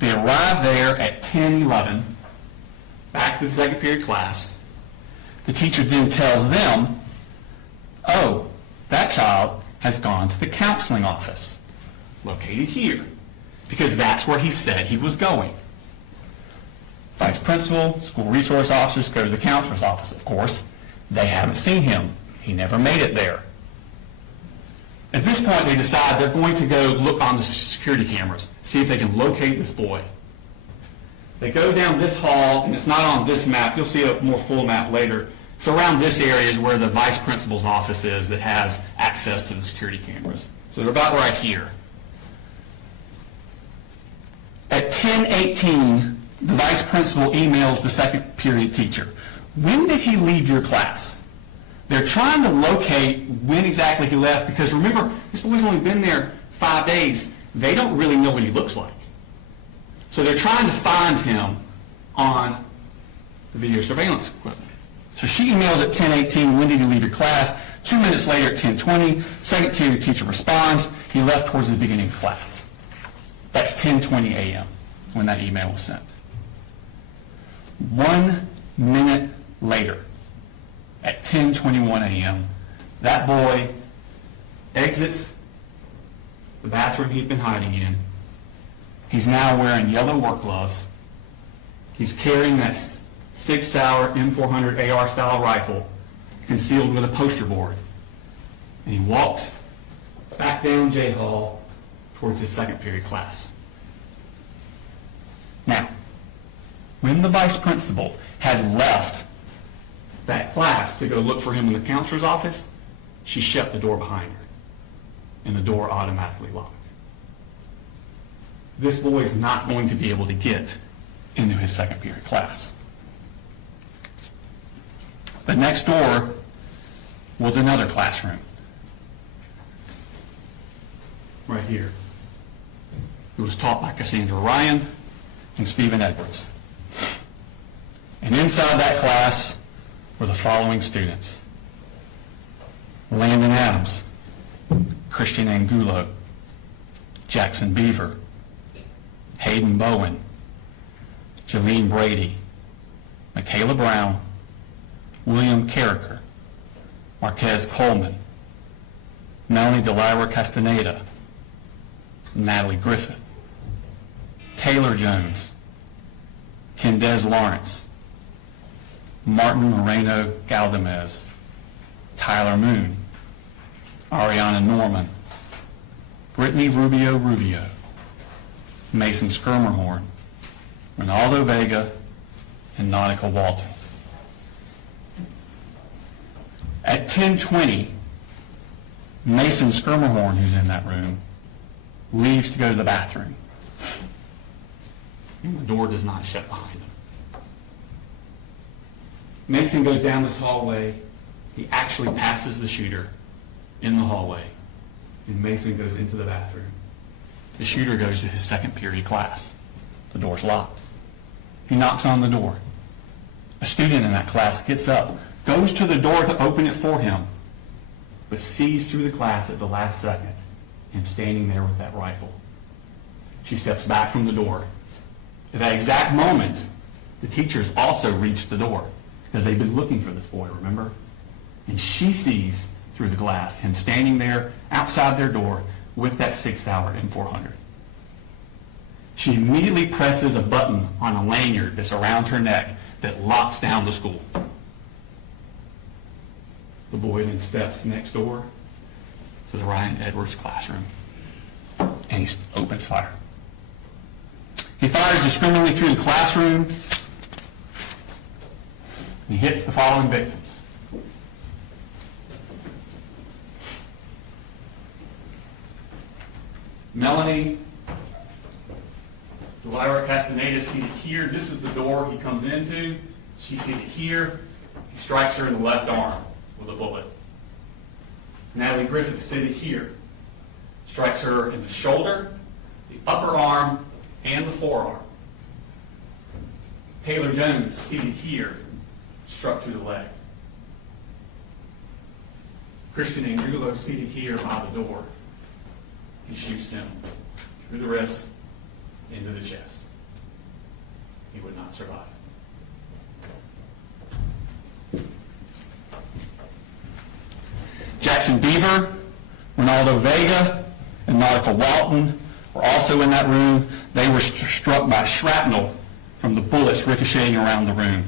They arrive there at 10:11, back to the second period class. The teacher then tells them, oh, that child has gone to the counseling office, located here, because that's where he said he was going. Vice principal, school resource officers go to the counselor's office. Of course, they haven't seen him. He never made it there. At this point, they decide they're going to go look on the security cameras, see if they can locate this boy. They go down this hall, and it's not on this map. You'll see a more full map later. So around this area is where the vice principal's office is that has access to the security cameras. So they're about right here. At 10:18, the vice principal emails the second period teacher. When did he leave your class? They're trying to locate when exactly he left, because remember, this boy's only been there 5 days. They don't really know what he looks like. So they're trying to find him on the video surveillance equipment. So she emails at 10:18, when did you leave your class? 2 minutes later at 10:20, second period teacher responds, he left towards the beginning of class. That's 10:20 a.m. when that email was sent. 1 minute later, at 10:21 a.m., that boy exits the bathroom he'd been hiding in. He's now wearing yellow work gloves. He's carrying that Sig Sauer M400 AR style rifle concealed with a poster board. And he walks back down J Hall towards his second period class. Now, when the vice principal had left that class to go look for him in the counselor's office, she shut the door behind her, and the door automatically locked. This boy is not going to be able to get into his second period class. But next door was another classroom, right here. It was taught by Cassandra Ryan and Stephen Edwards. And inside that class were the following students: Landon Adams, Christian Angulo, Jackson Beaver, Hayden Bowen, Jalene Brady, Michaela Brown, William Carricker, Marquez Coleman, Melanie Delira Castaneda, Natalie Griffith, Taylor Jones, Kendez Lawrence, Martin Moreno Galdamez, Tyler Moon, Ariana Norman, Brittany Rubio, Mason Skirmerhorn, Ronaldo Vega, and Nautica Walton. At 10:20, Mason Skirmerhorn, who's in that room, leaves to go to the bathroom. And the door does not shut behind him. Mason goes down this hallway. He actually passes the shooter in the hallway, and Mason goes into the bathroom. The shooter goes to his second period class. The door's locked. He knocks on the door. A student in that class gets up, goes to the door to open it for him, but sees through the glass at the last second him standing there with that rifle. She steps back from the door. At that exact moment, the teachers also reached the door because they've been looking for this boy, remember? And she sees through the glass him standing there outside their door with that Sig Sauer M400. She immediately presses a button on a lanyard that's around her neck that locks down the school. The boy then steps next door to the Ryan Edwards classroom, and he opens fire. He fires discriminately through the classroom, and he hits the following victims: Melanie Delira Castaneda, seated here. This is the door he comes into. She's seated here. He strikes her in the left arm with a bullet. Natalie Griffith, seated here, strikes her in the shoulder, the upper arm, and the forearm. Taylor Jones, seated here, struck through the leg. Christian Angulo, seated here by the door. He shoots him through the wrist, into the chest. He would not survive. Jackson Beaver, Ronaldo Vega, and Monica Walton were also in that room. They were struck by shrapnel from the bullets ricocheting around the room.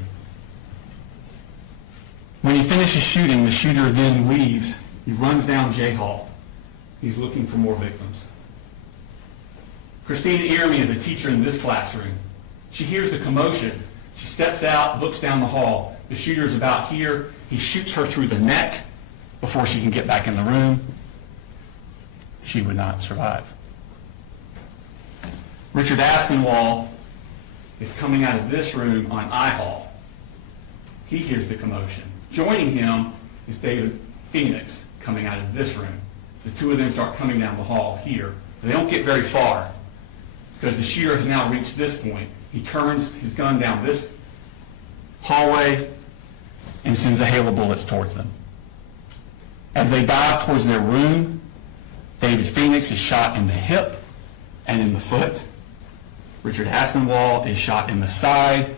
When he finishes shooting, the shooter then leaves. He runs down J Hall. He's looking for more victims. Christina Iermy is a teacher in this classroom. She hears the commotion. She steps out, looks down the hall. The shooter is about here. He shoots her through the neck before she can get back in the room. She would not survive. Richard Aspinwall is coming out of this room on I Hall. He hears the commotion. Joining him is David Phoenix coming out of this room. The two of them start coming down the hall here. They don't get very far because the shooter has now reached this point. He turns his gun down this hallway and sends a hail of bullets towards them. As they dive towards their room, David Phoenix is shot in the hip and in the foot. Richard Aspinwall is shot in the side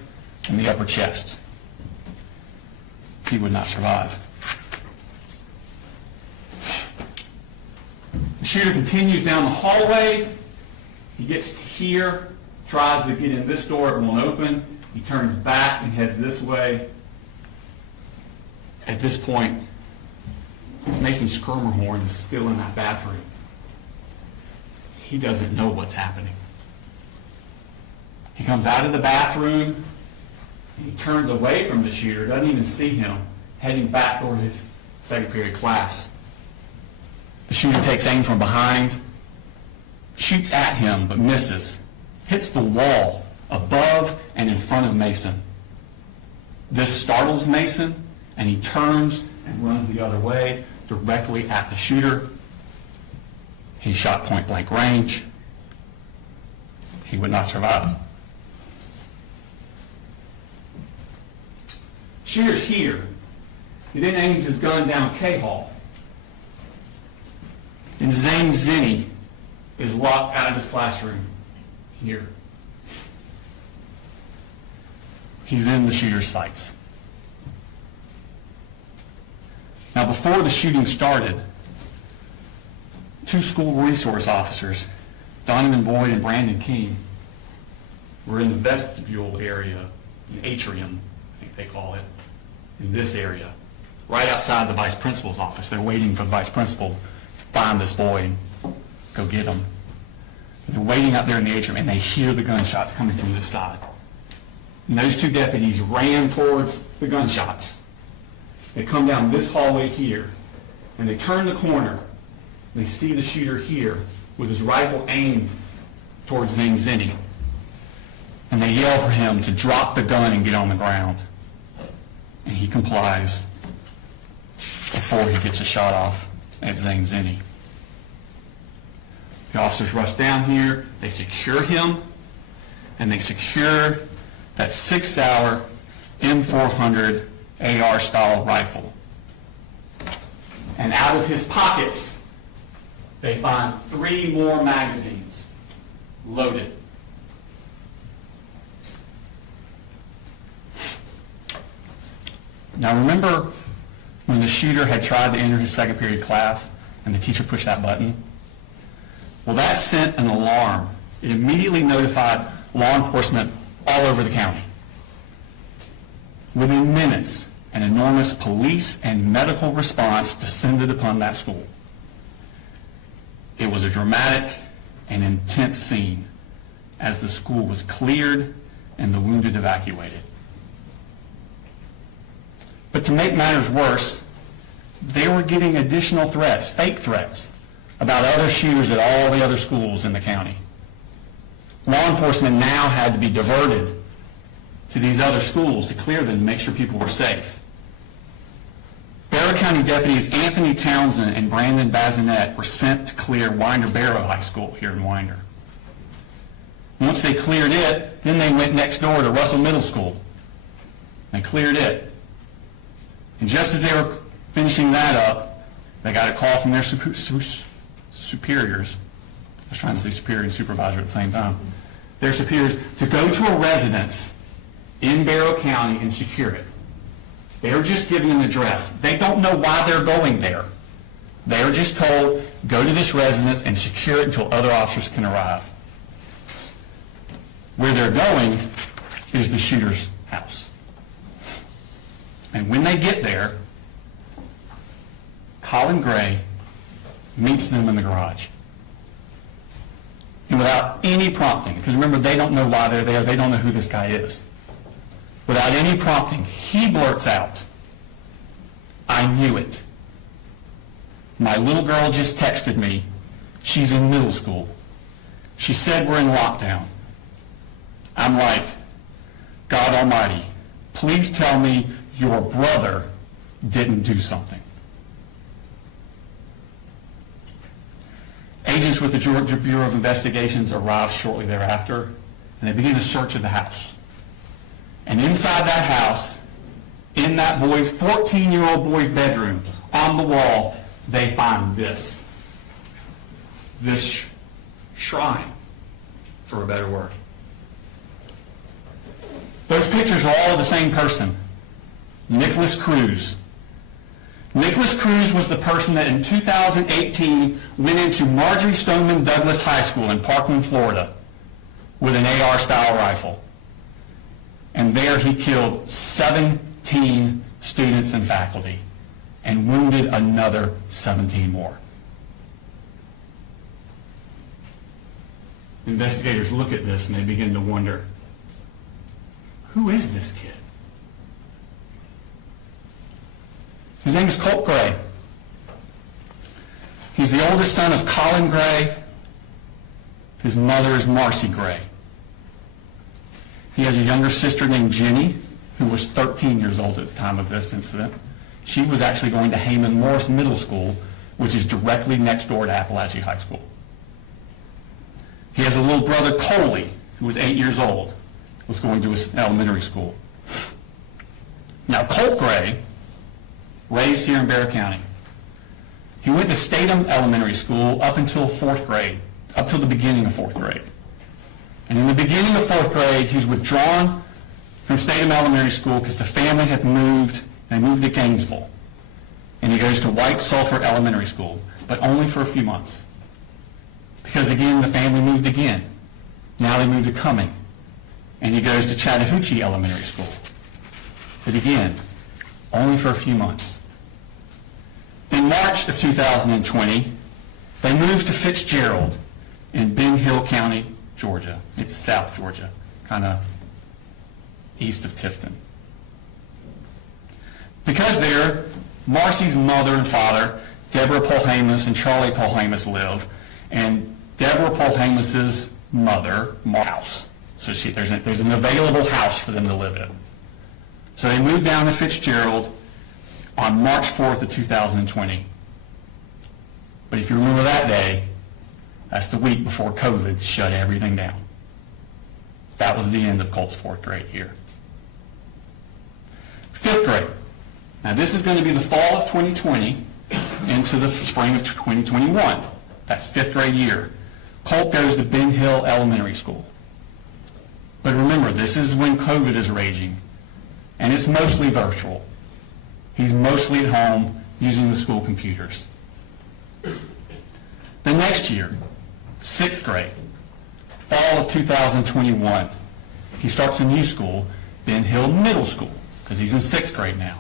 and the upper chest. He would not survive. The shooter continues down the hallway. He gets to here, tries to get in this door, it won't open. He turns back and heads this way. At this point, Mason Skirmerhorn is still in that bathroom. He doesn't know what's happening. He comes out of the bathroom, and he turns away from the shooter, doesn't even see him, heading back toward his second period class. The shooter takes aim from behind, shoots at him but misses, hits the wall above and in front of Mason. This startles Mason, and he turns and runs the other way directly at the shooter. He's shot point blank range. He would not survive. Shooter's here. He then aims his gun down K Hall. And Zane Zinni is locked out of his classroom here. He's in the shooter's sights. Now, before the shooting started, two school resource officers, Donovan Boyd and Brandon King, were in the vestibule area, the atrium, I think they call it, in this area, right outside the vice principal's office. They're waiting for the vice principal to find this boy and go get him. And they're waiting out there in the atrium, and they hear the gunshots coming from this side. And those two deputies ran towards the gunshots. They come down this hallway here, and they turn the corner. They see the shooter here with his rifle aimed towards Zane Zinni. And they yell for him to drop the gun and get on the ground. And he complies before he gets a shot off at Zane Zinni. The officers rush down here, they secure him, and they secure that 6-hour M400 AR-style rifle. And out of his pockets, they find 3 more magazines loaded. Now remember when the shooter had tried to enter his second period class and the teacher pushed that button? Well, that sent an alarm. It immediately notified law enforcement all over the county. Within minutes, an enormous police and medical response descended upon that school. It was a dramatic and intense scene as the school was cleared and the wounded evacuated. But to make matters worse, they were getting additional threats, fake threats, about other shooters at all the other schools in the county. Law enforcement now had to be diverted to these other schools to clear them and make sure people were safe. Barrow County deputies Anthony Townsend and Brandon Bazinet were sent to clear Winder-Barrow High School here in Winder. Once they cleared it, then they went next door to Russell Middle School. They cleared it. And just as they were finishing that up, they got a call from their superiors. I was trying to say superior and supervisor at the same time. Their superiors to go to a residence in Barrow County and secure it. They're just giving an address. They don't know why they're going there. They're just told, go to this residence and secure it until other officers can arrive. Where they're going is the shooter's house. And when they get there, Colin Gray meets them in the garage. And without any prompting, because remember, they don't know why they're there, they don't know who this guy is. Without any prompting, he blurts out, "I knew it. My little girl just texted me. She's in middle school. She said we're in lockdown." I'm like, God Almighty, please tell me your brother didn't do something. Agents with the Georgia Bureau of Investigations arrive shortly thereafter, and they begin a search of the house. And inside that house, in that 14-year-old boy's bedroom, on the wall, they find this shrine, for a better word. Those pictures are all of the same person, Nicholas Cruz. Nicholas Cruz was the person that in 2018 went into Marjorie Stoneman Douglas High School in Parkland, Florida, with an AR-style rifle. And there he killed 17 students and faculty and wounded another 17 more. Investigators look at this and they begin to wonder, who is this kid? His name is Colin Gray. He's the oldest son of Colin Gray. His mother is Marcy Gray. He has a younger sister named Jenny, who was 13 years old at the time of this incident. She was actually going to Heyman Morris Middle School, which is directly next door to Appalachia High School. He has a little brother, Coley, who was 8 years old, was going to his elementary school. Now, Colin Gray, raised here in Barrow County, he went to Statham Elementary School up until 4th grade, up till the beginning of 4th grade. And in the beginning of 4th grade, he's withdrawn from Statham Elementary School because the family had moved, and they moved to Gainesville. And he goes to White Sulphur Elementary School, but only for a few months. Because again, the family moved again. Now they moved to Cumming. And he goes to Chattahoochee Elementary School. But again, only for a few months. In March of 2020, they moved to Fitzgerald in Ben Hill County, Georgia. It's South Georgia, kind of east of Tifton. Because there, Marcy's mother and father, Deborah Polhamus and Charlie Polhamus, live, and Deborah Polhamus's mother, house. So there's an available house for them to live in. So they moved down to Fitzgerald on March 4th of 2020. But if you remember that day, that's the week before COVID shut everything down. That was the end of Colt's 4th grade year. 5th grade. Now this is going to be the fall of 2020 into the spring of 2021. That's 5th grade year. Colt goes to Ben Hill Elementary School. But remember, this is when COVID is raging, and it's mostly virtual. He's mostly at home using the school computers. The next year, 6th grade, fall of 2021, he starts a new school, Ben Hill Middle School, because he's in 6th grade now.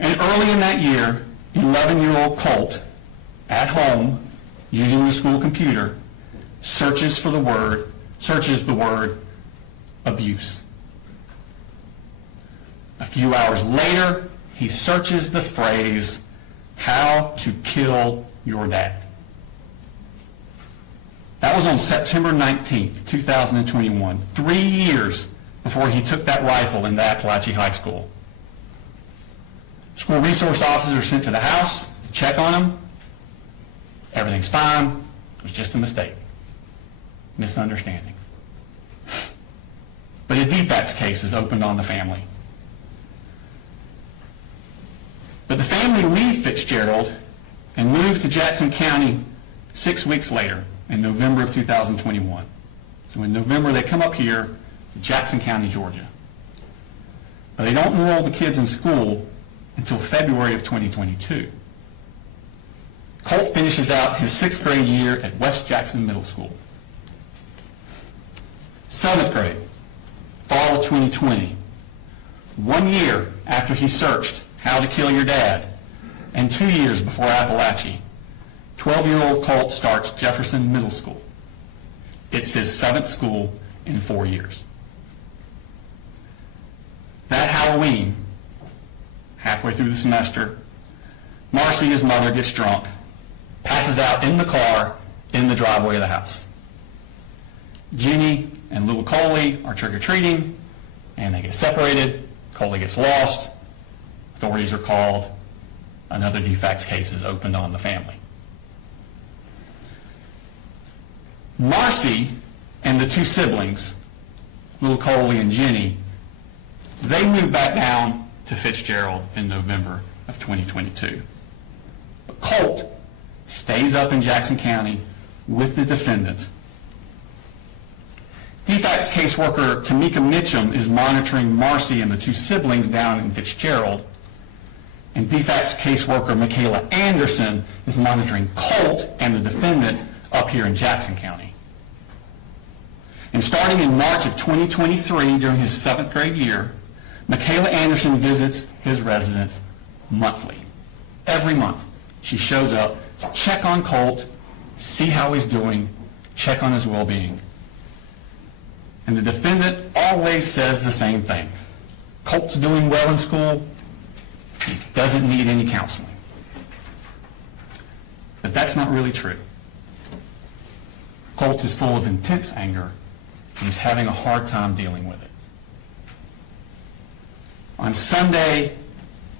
And early in that year, 11-year-old Colt, at home, using the school computer, searches the word abuse. A few hours later, he searches the phrase, "how to kill your dad." That was on September 19th, 2021, 3 years before he took that rifle into Appalachia High School. School resource officers are sent to the house to check on him. Everything's fine. It was just a mistake. Misunderstanding. But a defects case is opened on the family. But the family leave Fitzgerald and move to Jackson County 6 weeks later, in November of 2021. So in November, they come up here Jackson County, Georgia. But they don't enroll the kids in school until February of 2022. Colt finishes out his 6th grade year at West Jackson Middle School. 7th grade, fall of 2020, 1 year after he searched How to Kill Your Dad, and 2 years before Appalachia, 12-year-old Colt starts Jefferson Middle School. It's his 7th school in 4 years. That Halloween, halfway through the semester, Marcy, his mother, gets drunk, passes out in the car in the driveway of the house. Jenny and little Coley are trick-or-treating, and they get separated. Coley gets lost. Authorities are called. Another defects case is opened on the family. Marcy and the 2 siblings, little Coley and Jenny, they moved back down to Fitzgerald in November of 2022. But Colt stays up in Jackson County with the defendant. Defects caseworker Tamika Mitchum is monitoring Marcy and the 2 siblings down in Fitzgerald, and defects caseworker Michaela Anderson is monitoring Colt and the defendant up here in Jackson County. And starting in March of 2023, during his 7th grade year, Michaela Anderson visits his residence monthly. Every month, she shows up to check on Colt, see how he's doing, check on his well-being. And the defendant always says the same thing. Colt's doing well in school. He doesn't need any counseling. But that's not really true. Colt is full of intense anger, and he's having a hard time dealing with it. On Sunday,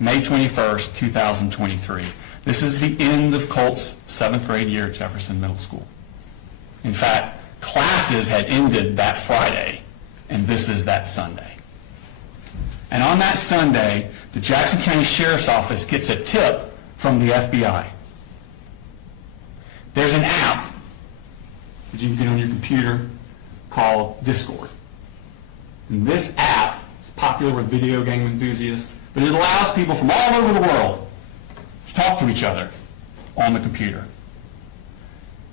May 21st, 2023, this is the end of Colt's 7th grade year at Jefferson Middle School. In fact, classes had ended that Friday, and this is that Sunday. And on that Sunday, the Jackson County Sheriff's Office gets a tip from the FBI. There's an app that you can get on your computer called Discord. And this app is popular with video game enthusiasts, but it allows people from all over the world to talk to each other on the computer.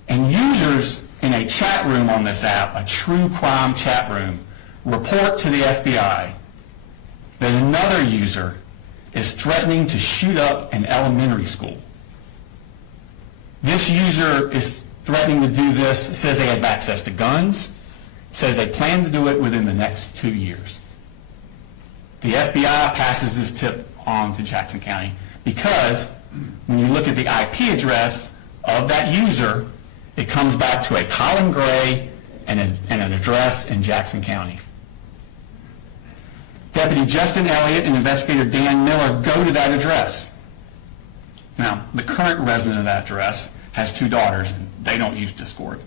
And users in a chat room on this app, a true crime chat room, report to the FBI that another user is threatening to shoot up an elementary school. This user is threatening to do this. It says they have access to guns. It says they plan to do it within the next 2 years. The FBI passes this tip on to Jackson County because when you look at the IP address of that user, it comes back to a Colin Gray and an address in Jackson County. Deputy Justin Elliott and investigator Dan Miller go to that address. Now, the current resident of that address has 2 daughters, and they don't use Discord.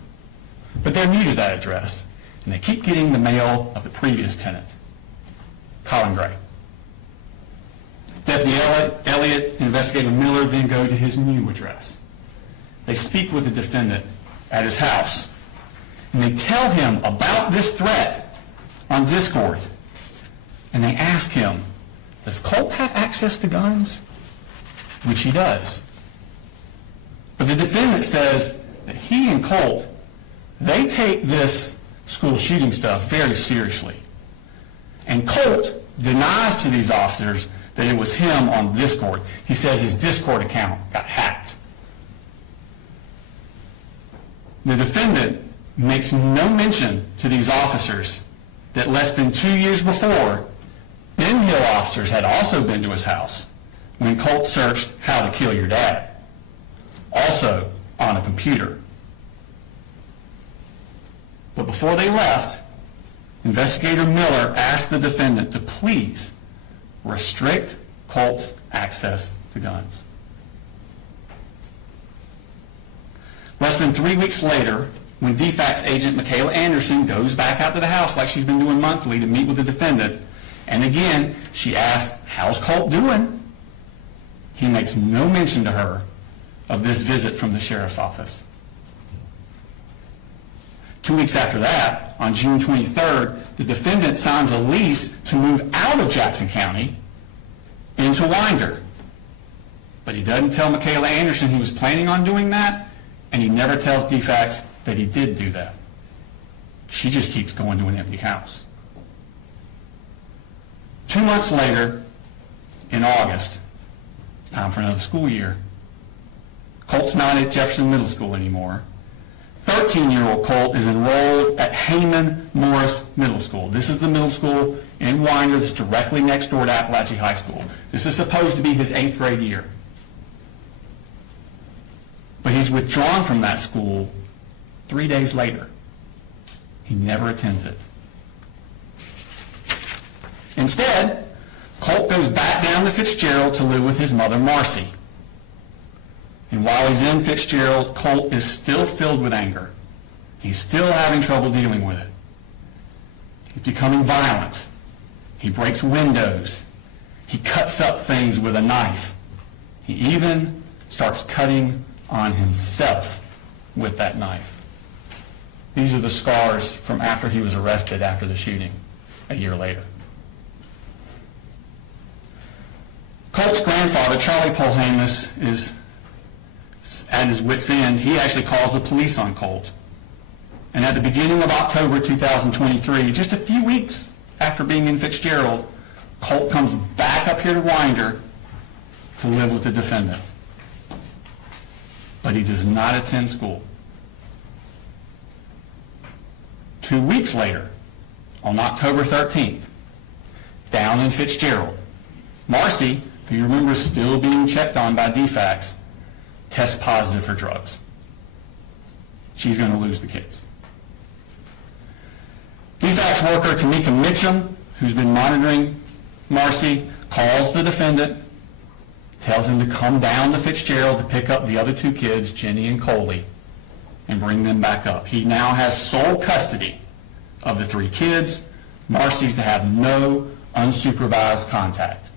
But they're new to that address, and they keep getting the mail of the previous tenant, Colin Gray. Deputy Elliott and investigator Miller then go to his new address. They speak with the defendant at his house, and they tell him about this threat on Discord. And they ask him, does Colt have access to guns? Which he does. But the defendant says that he and Colt, they take this school shooting stuff very seriously. And Colt denies to these officers that it was him on Discord. He says his Discord account got hacked. The defendant makes no mention to these officers that less than 2 years before, Ben Hill officers had also been to his house when Colt searched How to Kill Your Dad, also on a computer. But before they left, investigator Miller asked the defendant to please restrict Colt's access to guns. Less than 3 weeks later, when DFACS agent Michaela Anderson goes back out to the house like she's been doing monthly to meet with the defendant, and again, she asks, how's Colt doing? He makes no mention to her of this visit from the sheriff's office. 2 weeks after that, on June 23rd, the defendant signs a lease to move out of Jackson County into Winder. But he doesn't tell Michaela Anderson he was planning on doing that, and he never tells DFACS that he did do that. She just keeps going to an empty house. 2 months later, in August, it's time for another school year. Colt's not at Jefferson Middle School anymore. 13-year-old Colt is enrolled at Heyman Morris Middle School. This is the middle school in Winder that's directly next door to Appalachia High School. This is supposed to be his 8th grade year. But he's withdrawn from that school 3 days later. He never attends it. Instead, Colt goes back down to Fitzgerald to live with his mother, Marcy. And while he's in Fitzgerald, Colt is still filled with anger. He's still having trouble dealing with it. He's becoming violent. He breaks windows. He cuts up things with a knife. He even starts cutting on himself with that knife. These are the scars from after he was arrested after the shooting a year later. Colt's grandfather, Charlie Polhamus, is at his wit's end. He actually calls the police on Colt. And at the beginning of October 2023, just a few weeks after being in Fitzgerald, Colt comes back up here to Winder to live with the defendant. But he does not attend school. 2 weeks later, on October 13th, down in Fitzgerald, Marcy, who you remember is still being checked on by DFACS, tests positive for drugs. She's going to lose the kids. DFACS worker Tamika Mitchum, who's been monitoring Marcy, calls the defendant, tells him to come down to Fitzgerald to pick up the other 2 kids, Jenny and Coley, and bring them back up. He now has sole custody of the 3 kids. Marcy's to have no unsupervised contact.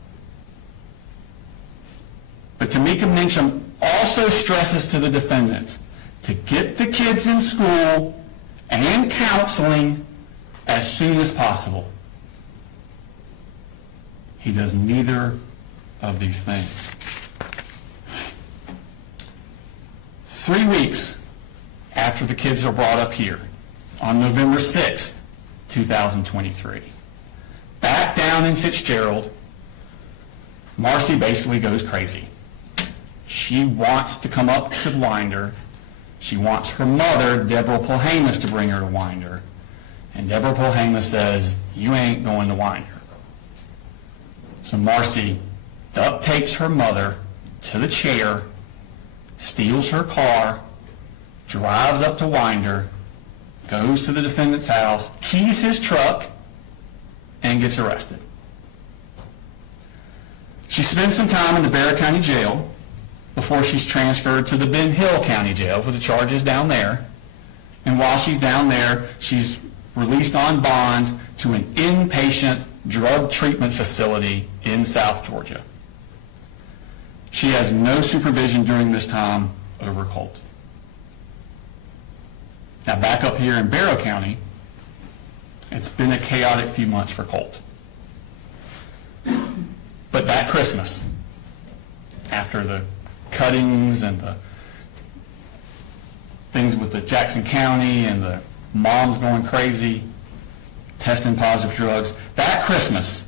But Tamika Mitchum also stresses to the defendant to get the kids in school and counseling as soon as possible. He does neither of these things. 3 weeks after the kids are brought up here, on November 6th, 2023, back down in Fitzgerald, Marcy basically goes crazy. She wants to come up to Winder. She wants her mother, Deborah Polhamus, to bring her to Winder. And Deborah Polhamus says, "You ain't going to Winder." So Marcy duct tapes her mother to the chair, steals her car, drives up to Winder, goes to the defendant's house, keys his truck, and gets arrested. She spends some time in the Barrow County Jail before she's transferred to the Ben Hill County Jail for the charges down there. And while she's down there, she's released on bond to an inpatient drug treatment facility in South Georgia. She has no supervision during this time over Colt. Now back up here in Barrow County, it's been a chaotic few months for Colt. But that Christmas, after the cuttings and the things with the Jackson County and the moms going crazy, testing positive drugs, that Christmas,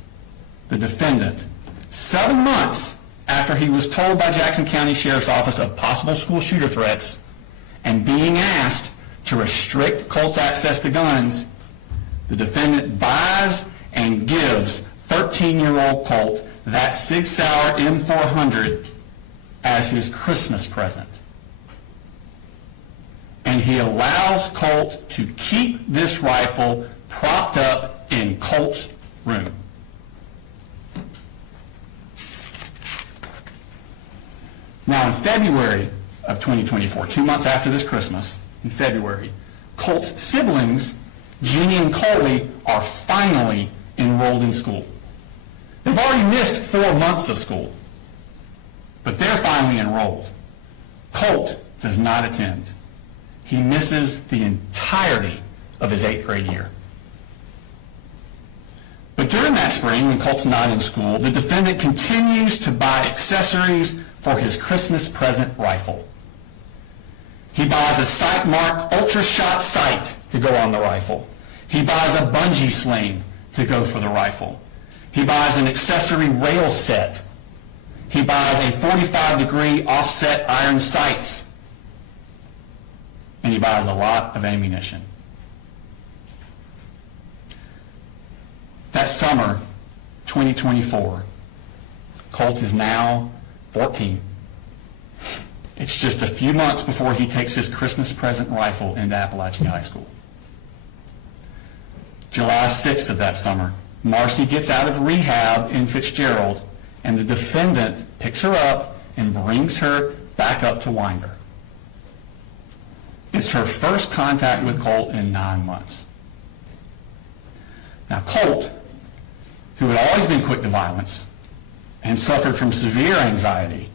the defendant, 7 months after he was told by Jackson County Sheriff's Office of possible school shooter threats and being asked to restrict Colt's access to guns, the defendant buys and gives 13-year-old Colt that Sig Sauer M400 as his Christmas present. And he allows Colt to keep this rifle propped up in Colt's room. Now in February of 2024, 2 months after this Christmas, in February, Colt's siblings, Jenny and Coley, are finally enrolled in school. They've already missed 4 months of school, but they're finally enrolled. Colt does not attend. He misses the entirety of his 8th grade year. But during that spring, when Colt's not in school, the defendant continues to buy accessories for his Christmas present rifle. He buys a sight-marked ultra-shot sight to go on the rifle. He buys a bungee sling to go for the rifle. He buys an accessory rail set. He buys a 45-degree offset iron sights. And he buys a lot of ammunition. That summer, 2024, Colt is now 14. It's just a few months before he takes his Christmas present rifle into Appalachian High School. July 6th of that summer, Marcy gets out of rehab in Fitzgerald, and the defendant picks her up and brings her back up to Winder. It's her first contact with Colt in 9 months. Now, Colt, who had always been quick to violence and suffered from severe anxiety,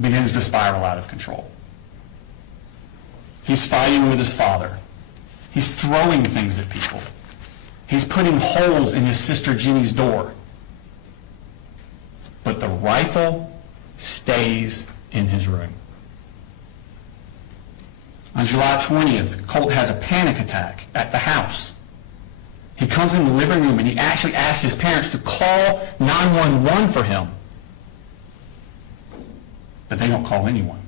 begins to spiral out of control. He's fighting with his father. He's throwing things at people. He's putting holes in his sister Jenny's door. But the rifle stays in his room. On July 20th, Colt has a panic attack at the house. He comes in the living room and he actually asks his parents to call 911 for him. But they don't call anyone.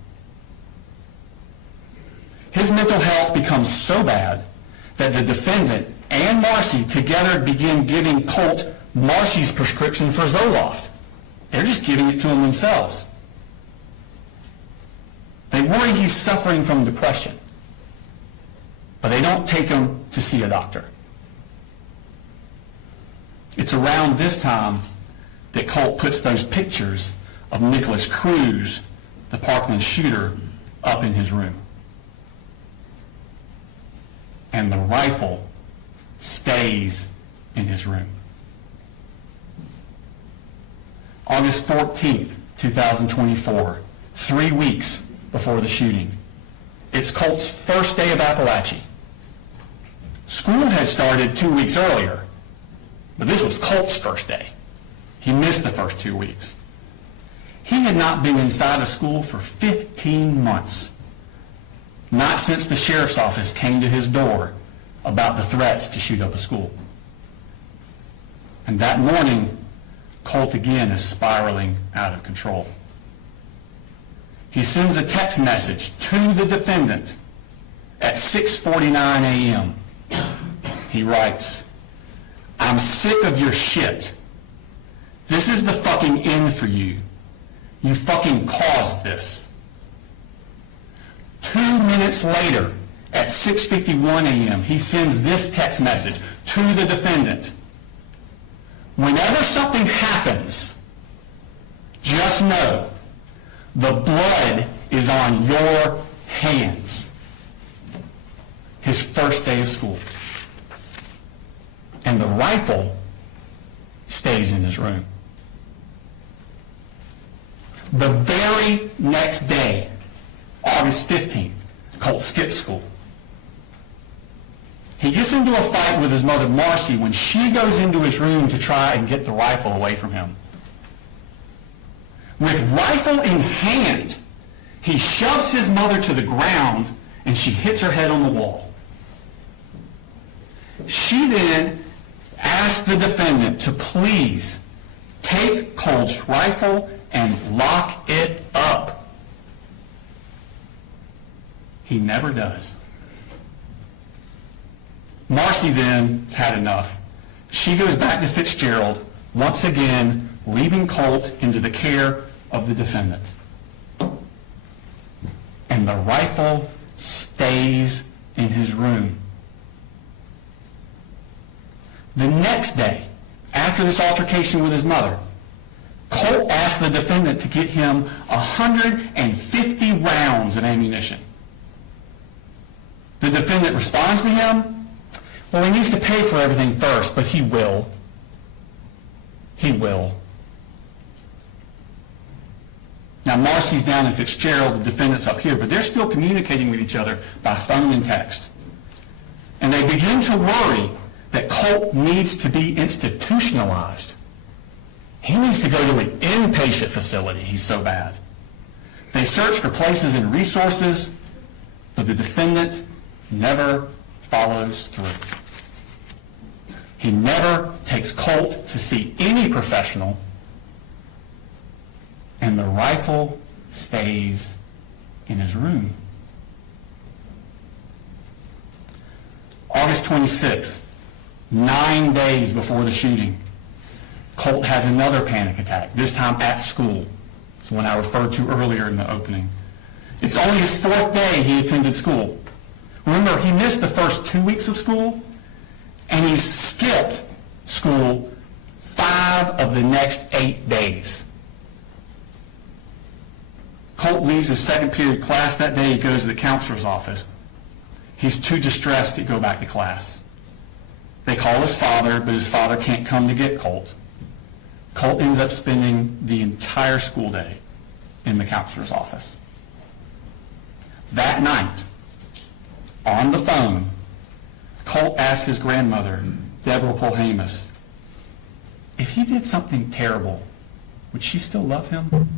His mental health becomes so bad that the defendant and Marcy together begin giving Colt Marcy's prescription for Zoloft. They're just giving it to him themselves. They worry he's suffering from depression, but they don't take him to see a doctor. It's around this time that Colt puts those pictures of Nicholas Cruz, the Parkland shooter, up in his room. And the rifle stays in his room. August 14th, 2024, 3 weeks before the shooting. It's Colt's first day of Appalachia. School had started 2 weeks earlier, but this was Colt's first day. He missed the first 2 weeks. He had not been inside of school for 15 months. Not since the sheriff's office came to his door about the threats to shoot up a school. And that morning, Colt again is spiraling out of control. He sends a text message to the defendant at 6:49 a.m. He writes, "I'm sick of your shit. This is the fucking end for you. You fucking caused this." 2 minutes later, at 6:51 a.m., he sends this text message to the defendant. "Whenever something happens, just know the blood is on your hands." His first day of school. And the rifle stays in his room. The very next day, August 15th, Colt skips school. He gets into a fight with his mother, Marcy, when she goes into his room to try and get the rifle away from him. With rifle in hand, he shoves his mother to the ground and she hits her head on the wall. She then asks the defendant to please take Colt's rifle and lock it up. He never does. Marcy then has had enough. She goes back to Fitzgerald, once again leaving Colt into the care of the defendant. And the rifle stays in his room. The next day, after this altercation with his mother, Colt asked the defendant to get him 150 rounds of ammunition. The defendant responds to him, "Well, he needs to pay for everything first, but he will. He will." Now, Marcy's down in Fitzgerald, the defendant's up here, but they're still communicating with each other by phone and text. begin to worry that Colt needs to be institutionalized. He needs to go to an inpatient facility. He's so bad. They search for places and resources, but the defendant never follows through. He never takes Colt to see any professional, and the rifle stays in his room. August 26th, 9 days before the shooting, Colt has another panic attack, this time at school. It's the one I referred to earlier in the opening. It's only his 4th day he attended school. Remember, he missed the first 2 weeks of school, and he skipped school 5 of the next 8 days. Colt leaves his second period class that day. He goes to the counselor's office. He's too distressed to go back to class. They call his father, but his father can't come to get Colt. Colt ends up spending the entire school day in the counselor's office. That night, on the phone, Colt asked his grandmother, Deborah Polhamus, if he did something terrible, would she still love him?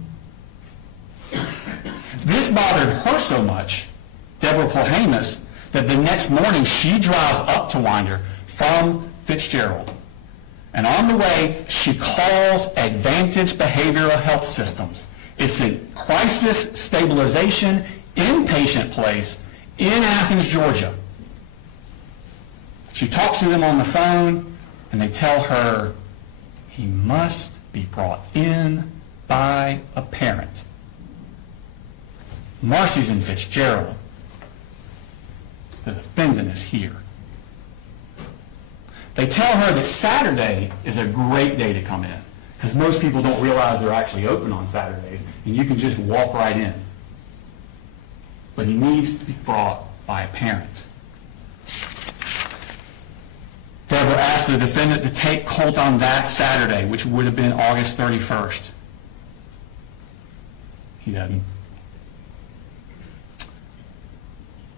This bothered her so much, Deborah Polhamus, that the next morning she drives up to Winder from Fitzgerald. And on the way, she calls Advantage Behavioral Health Systems. It's a crisis stabilization inpatient place in Athens, Georgia. She talks to them on the phone, and they tell her he must be brought in by a parent. Marcy's in Fitzgerald. The defendant is here. They tell her that Saturday is a great day to come in, because most people don't realize they're actually open on Saturdays, and you can just walk right in. But he needs to be brought by a parent. Deborah asked the defendant to take Colt on that Saturday, which would have been August 31st. He doesn't.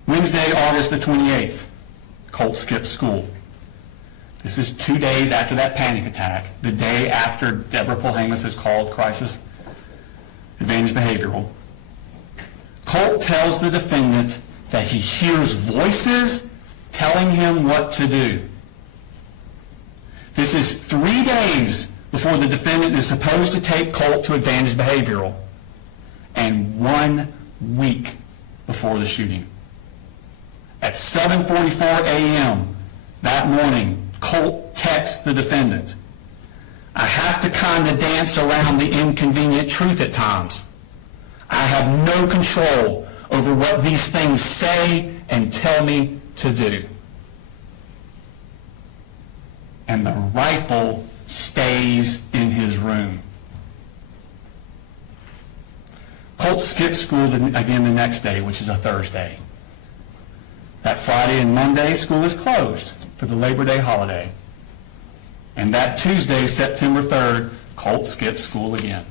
Wednesday, August the 28th, Colt skips school. This is 2 days after that panic attack, the day after Deborah Polhamus has called Crisis Advantage Behavioral. Colt tells the defendant that he hears voices telling him what to do. This is 3 days before the defendant is supposed to take Colt to Advantage Behavioral, and 1 week before the shooting. At 7:44 a.m. that morning, Colt texts the defendant, I have to kind of dance around the inconvenient truth at times. I have no control over what these things say and tell me to do. And the rifle stays in his room. Colt skips school again the next day, which is a Thursday. That Friday and Monday, school is closed for the Labor Day holiday. And that Tuesday, September 3rd, Colt skips school again.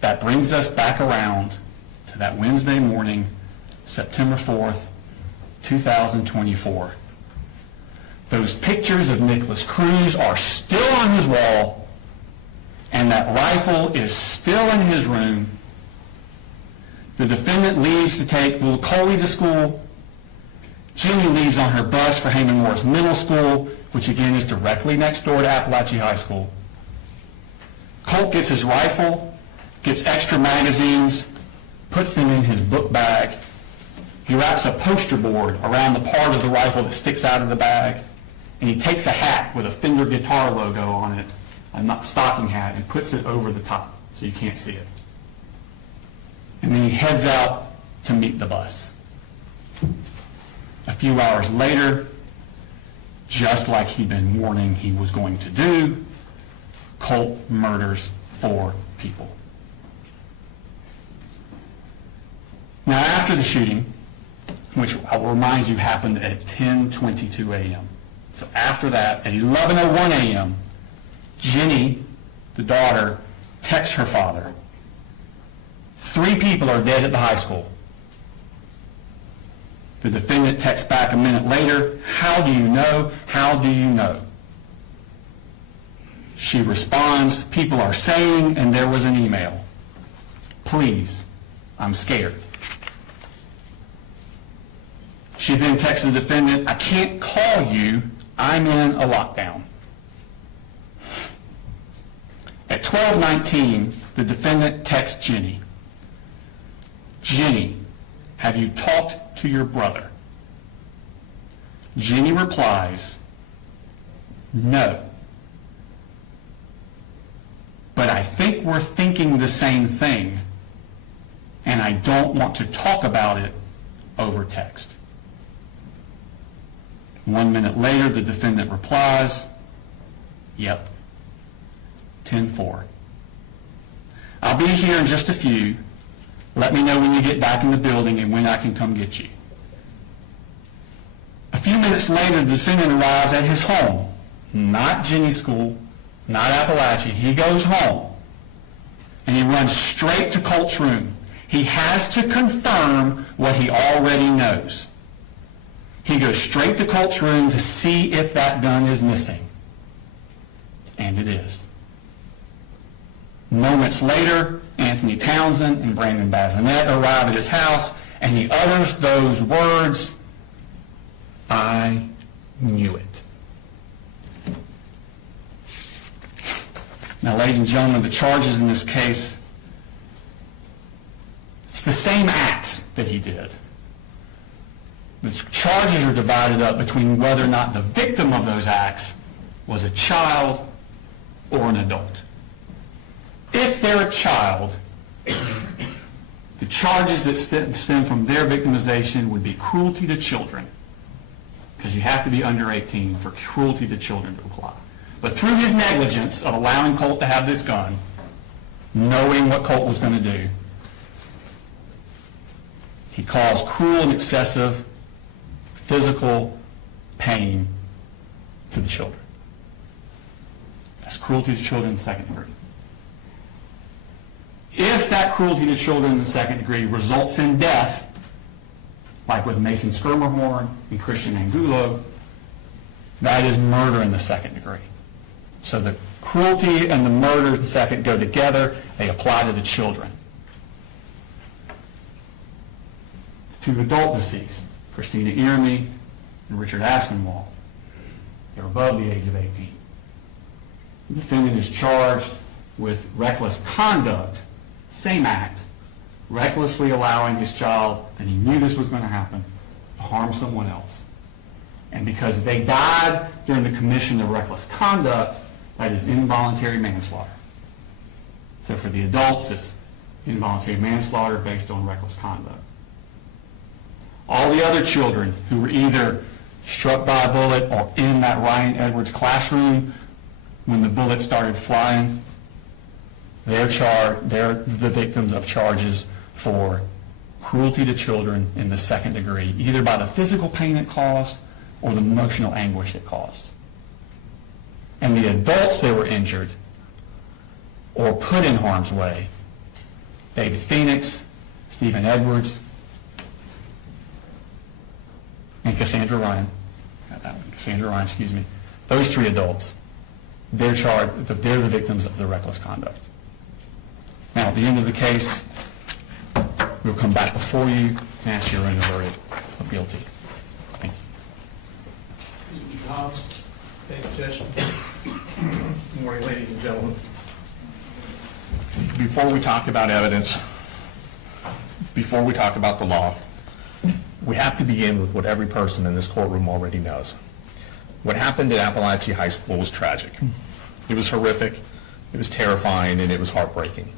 That brings us back around to that Wednesday morning, September 4th, 2024. Those pictures of Nicholas Cruz are still on his wall, and that rifle is still in his room. The defendant leaves to take little Coley to school. Jenny leaves on her bus for Heyman Morris Middle School, which again is directly next door to Appalachia High School. Colt gets his rifle, gets extra magazines, puts them in his book bag. He wraps a poster board around the part of the rifle that sticks out of the bag, and he takes a hat with a Fender guitar logo on it, a stocking hat, and puts it over the top so you can't see it. And then he heads out to meet the bus. A few hours later, just like he'd been warning he was going to do, Colt murders 4 people. Now, after the shooting, which I will remind you happened at 10:22 a.m., so after that, at 11:01 a.m., Jenny, the daughter, texts her father, 3 people are dead at the high school. The defendant texts back a minute later, "How do you know? How do you know?" She responds, "People are saying, and there was an email. Please, I'm scared." She then texts the defendant, "I can't call you. I'm in a lockdown." At 12:19, the defendant texts Jenny, "Jenny, have you talked to your brother?" Jenny replies, "No. But I think we're thinking the same thing, and I don't want to talk about it over text." 1 minute later, the defendant replies, "Yep, 10-4. I'll be here in just a few. Let me know when you get back in the building and when I can come get you." A few minutes later, the defendant arrives at his home, not Jenny's school, not Appalachia. He goes home, and he runs straight to Colt's room. He has to confirm what he already knows. He goes straight to Colt's room to see if that gun is missing. And it is. Moments later, Anthony Townsend and Brandon Bazinet arrive at his house, and he utters those words, "I knew it." Now, ladies and gentlemen, the charges in this case, it's the same acts that he did. The charges are divided up between whether or not the victim of those acts was a child or an adult. If they're a child, the charges that stem from their victimization would be cruelty to children, because you have to be under 18 for cruelty to children to apply. But through his negligence of allowing Colt to have this gun, knowing what Colt was going to do, he caused cruel and excessive physical pain to the children. That's cruelty to children in the second degree. If that cruelty to children in the second degree results in death, like with Mason Skirmerhorn and Christian Angulo, that is murder in the second degree. So the cruelty and the murder in the second go together. They apply to the children. Two adult deceased, Christina Earmy and Richard Aspinwall. They're above the age of 18. The defendant is charged with reckless conduct, same act, recklessly allowing his child, and he knew this was going to happen, to harm someone else. And because they died during the commission of reckless conduct, that is involuntary manslaughter. So for the adults, it's involuntary manslaughter based on reckless conduct. All the other children who were either struck by a bullet or in that Ryan Edwards classroom when the bullet started flying, they're the victims of charges for cruelty to children in the second degree, either by the physical pain it caused or the emotional anguish it caused. And the adults that were injured or put in harm's way, David Phoenix, Stephen Edwards, and Cassandra Ryan, those three adults, they're charged, they're the victims of the reckless conduct. Now, at the end of the case, we'll come back before you and ask you to render a verdict of guilty. Thank you. Mr. Hobbs, thank you, Judge. Good morning, ladies and gentlemen. Before we talk about evidence, before we talk about the law, we have to begin with what every person in this courtroom already knows. What happened at Appalachia High School was tragic. It was horrific, it was terrifying, and it was heartbreaking.